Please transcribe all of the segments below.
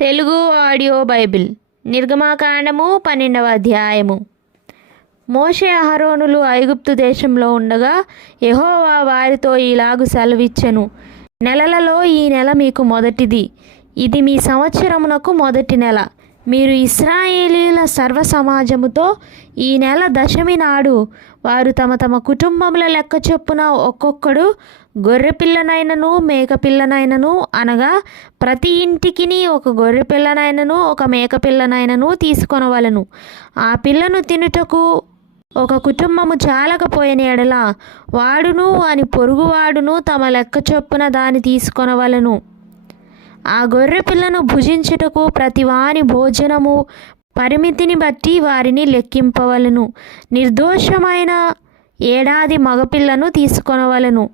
Telugu audio Bible నిర్గమాకాండము పన్నెండవ అధ్యాయము. మోషే అహరోనులు ఐగుప్తు దేశంలో ఉండగా యహోవా వారితో ఇలాగు సెలవిచ్చెను. నెలలలో ఈ నెల మీకు మొదటిది. ఇది మీ సంవత్సరమునకు మొదటి నెల. మీరు ఇస్రాయేలీల సర్వ సమాజముతో ఈ నెల దశమి నాడు వారు తమ తమ కుటుంబముల లెక్క చొప్పున ఒక్కొక్కడు గొర్రె పిల్లనైనను అనగా ప్రతి ఇంటికిని ఒక గొర్రెపిల్లనైనను ఒక మేకపిల్లనైనను తీసుకొనవలను. ఆ పిల్లను తినుటకు ఒక కుటుంబము చాలకపోయిన ఎడల వాడును అని పొరుగువాడును తమ లెక్క చొప్పున దాన్ని తీసుకొనవలను. ఆ గొర్రె పిల్లను భుజించుటకు ప్రతి వారి భోజనము పరిమితిని బట్టి వారిని లెక్కింపవలను. నిర్దోషమైన ఏడాది మగపిల్లను తీసుకొనవలను.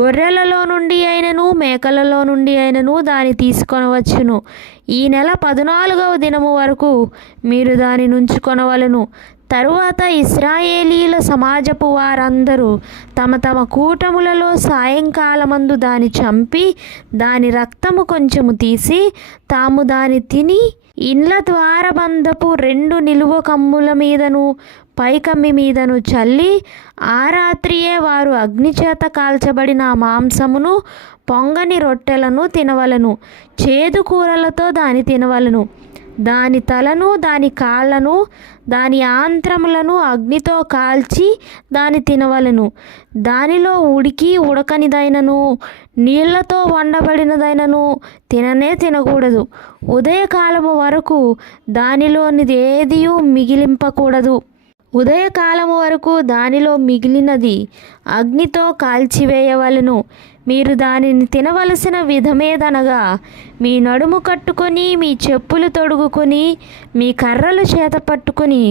గొర్రెలలో నుండి అయినను మేకలలో నుండి అయినను దాన్ని తీసుకొనవచ్చును. ఈ నెల పద్నాలుగవ దినము వరకు మీరు దాని నుంచుకొనవలను తరువాత ఇస్రాయేలీల సమాజపు వారందరూ తమ తమ కూటములలో సాయంకాలమందు దాని చంపి దాని రక్తము కొంచెము తీసి తాము దాని తిని ఇండ్ల ద్వారబంధపు రెండు నిలువ కమ్ముల మీదను పైకమ్మి మీదను చల్లి ఆ రాత్రియే వారు అగ్నిచేత కాల్చబడిన మాంసమును పొంగని రొట్టెలను తినవలను చేదు కూరలతో దాని తినవలను. దాని తలను దాని కాళ్ళను దాని ఆంత్రములను అగ్నితో కాల్చి దాని తినవలను. దానిలో ఉడికి ఉడకనిదైనను నీళ్ళతో వండబడినదైనను తిననే తినకూడదు. ఉదయకాలము వరకు దానిలోనిది ఏదియూ మిగిలింపకూడదు. ఉదయకాలము వరకు దానిలో మిగిలినది అగ్నితో కాల్చివేయవలను. మీరు దానిని తినవలసిన విధమేదనగా మీ నడుము కట్టుకొని మీ చెప్పులు తొడుగుకొని మీ కర్రలు చేత పట్టుకొని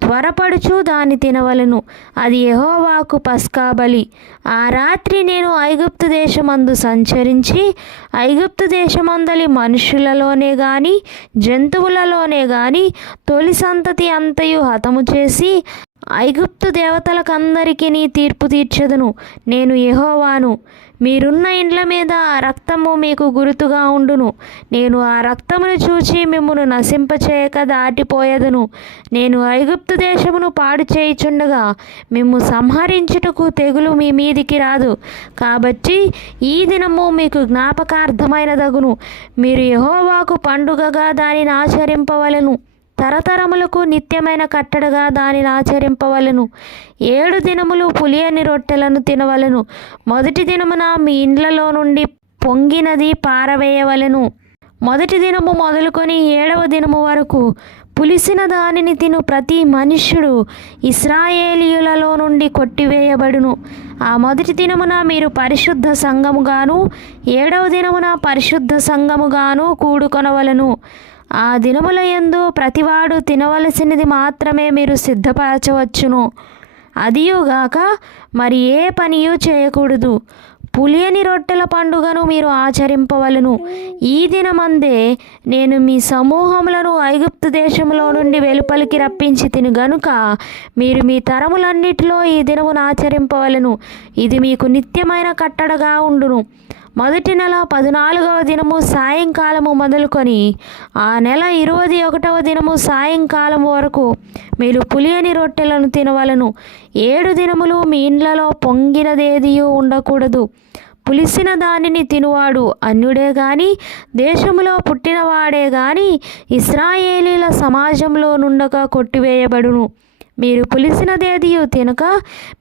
త్వరపడుచు దాన్ని తినవలను. అది యహోవాకు పస్కా బలి. ఆ రాత్రి నేను ఐగుప్తు దేశమందు సంచరించి ఐగుప్తు దేశమందలి మనుషులలోనే గాని జంతువులలోనే గాని తొలి సంతతి అంతయు హతము చేసి ఐగుప్తు దేవతలకందరికీ తీర్పు తీర్చదును. నేను యహోవాను. మీరున్న ఇండ్ల మీద ఆ రక్తము మీకు గుర్తుగా ఉండును. నేను ఆ రక్తమును చూచి మిమ్మను నశింపచేయక దాటిపోయేదను. నేను ఐగుప్తు దేశమును పాడు చేయుచుండగా మిమ్ము సంహరించుటకు తెగులు మీ మీదికి రాదు. కాబట్టి ఈ దినము మీకు జ్ఞాపకార్థమైనదగును. మీరు యహోవాకు పండుగగా దానిని ఆచరింపవలెను. తరతరములకు నిత్యమైన కట్టడగా దానిని ఆచరింపవలను. ఏడు దినములు పులియని రొట్టెలను తినవలను. మొదటి దినమున మీ ఇండ్లలో నుండి పొంగినది పారవేయవలెను. మొదటి దినము మొదలుకొని ఏడవ దినము వరకు పులిసిన దానిని తిను ప్రతి మనుష్యుడు ఇస్రాయేలీయులలో నుండి కొట్టివేయబడును. ఆ మొదటి దినమున మీరు పరిశుద్ధ సంఘముగాను ఏడవ దినమున పరిశుద్ధ సంఘముగాను కూడుకొనవలను. ఆ దినముల యందు ప్రతివాడు తినవలసినది మాత్రమే మీరు సిద్ధపరచవచ్చును. అదియుగాక మరి ఏ పనియు చేయకూడదు. పులియని రొట్టెల పండుగను మీరు ఆచరింపవలను. ఈ దినమందే నేను మీ సమూహములను ఐగుప్తు దేశంలో నుండి వెలుపలికి రప్పించి తిను గనుక మీరు మీ తరములన్నిటిలో ఈ దినమును ఆచరింపవలను. ఇది మీకు నిత్యమైన కట్టడగా ఉండును. మొదటి నెల పద్నాలుగవ దినము సాయంకాలము మొదలుకొని ఆ నెల ఇరవై ఒకటవ దినము సాయంకాలం వరకు మీరు పులియని రొట్టెలను తినవలను. ఏడు దినములు మీ ఇండ్లలో పొంగినదేదియూ ఉండకూడదు. పులిసిన దానిని తినువాడు అన్యుడే గాని దేశములో పుట్టినవాడే గాని ఇస్రాయేలీల సమాజంలో నుండగా కొట్టివేయబడును. మీరు పులిసినదేదియు తినక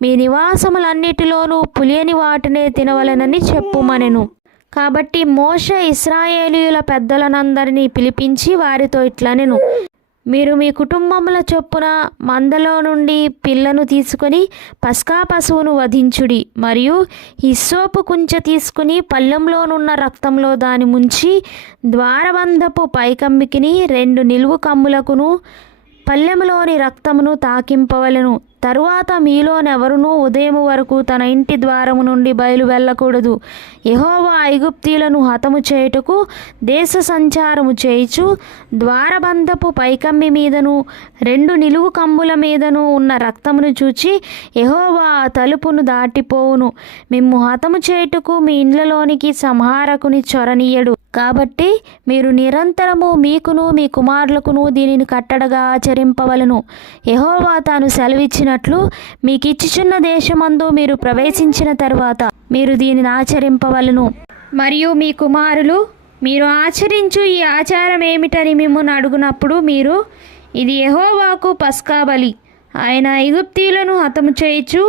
మీ నివాసములన్నిటిలోనూ పులియని వాటినే తినవలెనని చెప్పుమనెను. కాబట్టి మోష ఇస్రాయేలీయుల పెద్దలనందరినీ పిలిపించి వారితో ఇట్లనెను. మీరు మీ కుటుంబముల చొప్పున మందలో నుండి పిల్లను తీసుకొని పస్కా పశువును వధించుడి మరియు హిస్సోపు కుంచె తీసుకుని పళ్ళెంలోనున్న రక్తంలో దాని ముంచి ద్వారబంధపు పైకమ్మికిని రెండు నిలువు కమ్ములకును పల్లెములోని రక్తమును తాకింపవలెను. తరువాత మీలోనెవరునూ ఉదయం వరకు తన ఇంటి ద్వారము నుండి బయలు వెళ్ళకూడదు. యహోవా ఐగుప్తీలను హతము చేయుటకు దేశ సంచారము చేయుచు ద్వారబంధపు పైకమ్మి మీదను రెండు నిలువు కమ్ముల మీదను ఉన్న రక్తమును చూచి యహోవా తలుపును దాటిపోవును. మిమ్ము హతము చేయుటకు మీ ఇండ్లలోనికి సంహారకుని చొరనీయడు కాబట్టి మీరు నిరంతరము మీకును మీ కుమారులకును దీనిని కట్టడగా ఆచరింపవలను. యహోవా తాను సెలవిచ్చినట్లు మీకు ఇచ్చుచున్న దేశమందు మీరు ప్రవేశించిన తర్వాత మీరు దీనిని ఆచరింపవలను. మరియు మీ కుమారులు మీరు ఆచరించు ఈ ఆచారం ఏమిటని మిమ్మల్ని అడుగునప్పుడు మీరు ఇది యహోవాకు పస్కా బలి. ఆయన ఐగుప్తీలను హతము చేయుచు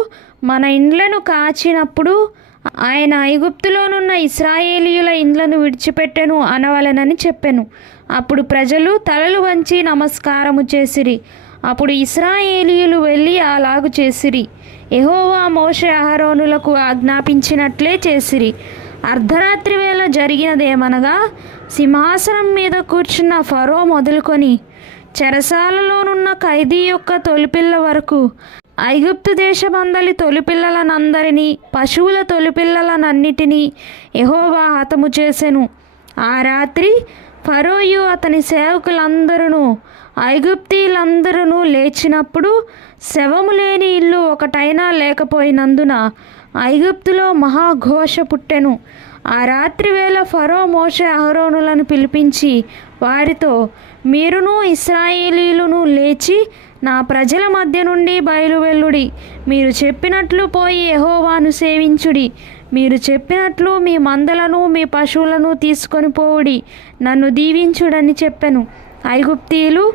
మన ఇండ్లను కాచినప్పుడు ఆయన ఐగుప్తులోనున్న ఇస్రాయేలీయుల ఇండ్లను విడిచిపెట్టెను అనవలనని చెప్పెను. అప్పుడు ప్రజలు తలలు వంచి నమస్కారము చేసిరి. అప్పుడు ఇస్రాయేలీయులు వెళ్ళి అలాగు చేసిరి. ఎహోవా మోషే అహరోనులకు ఆజ్ఞాపించినట్లే చేసిరి. అర్ధరాత్రి వేళ జరిగినదేమనగా సింహాసనం మీద కూర్చున్న ఫరో మొదలుకొని చెరసాలలోనున్న ఖైదీ యొక్క తొలిపిల్ల వరకు ఐగుప్తు దేశమందలి తొలిపిల్లలనందరినీ పశువుల తొలిపిల్లలనన్నిటినీ యహోవా హతము చేసెను. ఆ రాత్రి ఫరోయు అతని సేవకులందరూ ఐగుప్తీలందరూ లేచినప్పుడు శవము లేని ఇల్లు ఒకటైనా లేకపోయినందున ఐగుప్తులో మహాఘోష పుట్టెను. ఆ రాత్రి వేళ ఫరో మోషే అహరోనులను పిలిపించి వారితో మీరును ఇస్రాయేలీలును లేచి నా ప్రజల మధ్య నుండి బయలువెల్లుడి మీరు చెప్పినట్లు పోయి ఎహోవాను సేవించుడి. మీరు చెప్పినట్లు మీ మందలను మీ పశువులను తీసుకొని పోవుడి. నన్ను దీవించుడని చెప్పెను. ఐగుప్తీయులు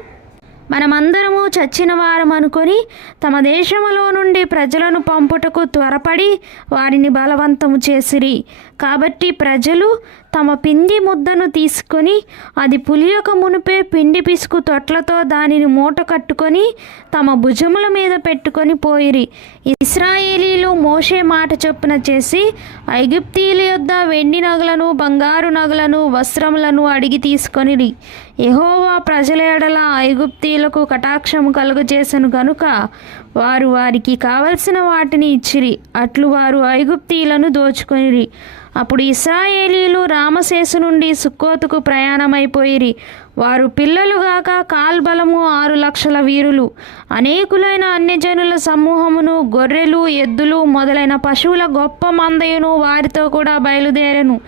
మనమందరము చచ్చిన వారం అనుకొని తమ దేశములో నుండి ప్రజలను పంపుటకు త్వరపడి వారిని బలవంతము చేసిరి. కాబట్టి ప్రజలు తమ పిండి ముద్దను తీసుకొని అది పులియక మునిపే పిండి పిసుకు తొట్లతో దానిని మూట కట్టుకొని తమ భుజముల మీద పెట్టుకొని పోయిరి. ఇస్రాయేలీలు మోషే మాట చొప్పున చేసి ఐగుప్తీల యొద్ద వెండి నగలను బంగారు నగలను వస్త్రములను అడిగి తీసుకొనిరి. ఎహోవా ప్రజల ఎడల ఐగుప్తీలకు కటాక్షము కలుగజేసను గనుక వారు వారికి కావలసిన వాటిని ఇచ్చిరి. అట్లు వారు ఐగుప్తీలను దోచుకొనిరి. అప్పుడు ఇస్రాయేలీలు రామశేసు నుండి సుక్కోతుకు ప్రయాణమైపోయిరి. వారు పిల్లలుగాక కాల్బలము ఆరు లక్షల వీరులు. అనేకులైన అన్యజనుల సమూహమును గొర్రెలు ఎద్దులు మొదలైన పశువుల గొప్ప మందయును వారితో కూడా బయలుదేరెను.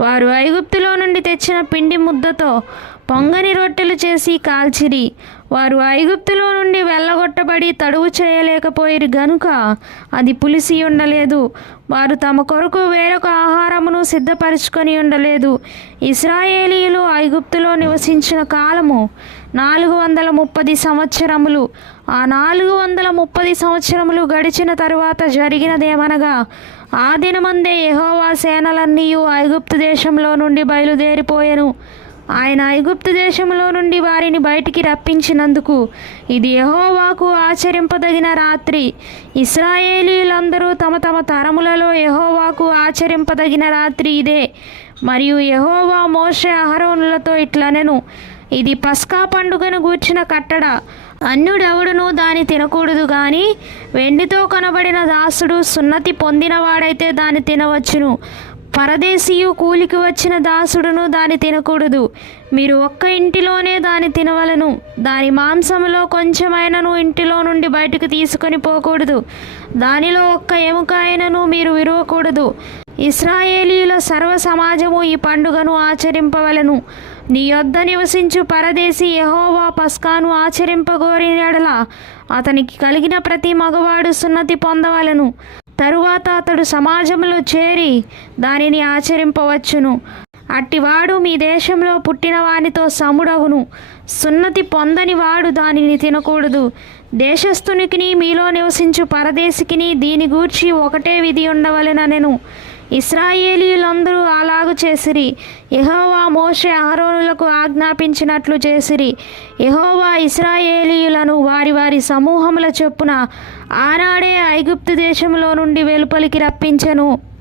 వారు ఐగుప్తులో నుండి తెచ్చిన పిండి ముద్దతో పొంగని రొట్టెలు చేసి కాల్చిరి. వారు ఐగుప్తులో నుండి వెళ్ళగొట్టబడి తడువు చేయలేకపోయిరు గనుక అది పులిసి ఉండలేదు. వారు తమ కొరకు వేరొక ఆహారమును సిద్ధపరచుకొని ఉండలేదు. ఇస్రాయేలీలు ఐగుప్తులో నివసించిన కాలము నాలుగు వందల ముప్పది సంవత్సరములు. ఆ నాలుగు వందల ముప్పది సంవత్సరములు గడిచిన తరువాత జరిగినదేమనగా ఆ దినమందే యహోవా సేనలన్నీ ఐగుప్తు దేశంలో నుండి బయలుదేరిపోయెను. ఆయన ఐగుప్తు దేశంలో నుండి వారిని బయటికి రప్పించినందుకు ఇది యహోవాకు ఆచరింపదగిన రాత్రి. ఇస్రాయేలీలందరూ తమ తమ తరములలో యహోవాకు ఆచరింపదగిన రాత్రి ఇదే. మరియు యహోవా మోషే అహరోనులతో ఇట్లనెను. ఇది పస్కా పండుగను గూర్చిన కట్టడ. అన్యుడెవడును దాని తినకూడదు గాని వెండితో కనబడిన దాసుడు సున్నతి పొందినవాడైతే దాన్ని తినవచ్చును. పరదేశీయు కూలికి వచ్చిన దాసుడును దాని తినకూడదు. మీరు ఒక్క ఇంటిలోనే దాని తినవలను. దాని మాంసములో కొంచెమైనను ఇంటిలో నుండి బయటకు తీసుకొని పోకూడదు. దానిలో ఒక్క ఎముక అయినను మీరు విరవకూడదు. ఇస్రాయేలీల సర్వ సమాజము ఈ పండుగను ఆచరింపవలను. నీ యొద్ద నివసించు పరదేశి యహోవా పస్కాను ఆచరింపగోరినడల. అతనికి కలిగిన ప్రతి మగవాడు సున్నతి పొందవలను. తరువాత అతడు సమాజంలో చేరి దానిని ఆచరింపవచ్చును. అట్టివాడు మీ దేశంలో పుట్టిన వానితో సముడవును సున్నతి పొందని వాడు దానిని తినకూడదు. దేశస్థునికిని మీలో నివసించు పరదేశికిని దీని గూర్చి ఒకటే విధి ఉండవలెననెను. ఇస్రాయేలీలందరూ అలాగు చేసిరి. యహోవా మోషే అహరోనులకు ఆజ్ఞాపించినట్లు చేసిరి. యహోవా ఇస్రాయేలీయులను వారి వారి సమూహముల చొప్పున ఆనాడే ఐగుప్తు దేశంలో నుండి వెలుపలికి రప్పించెను.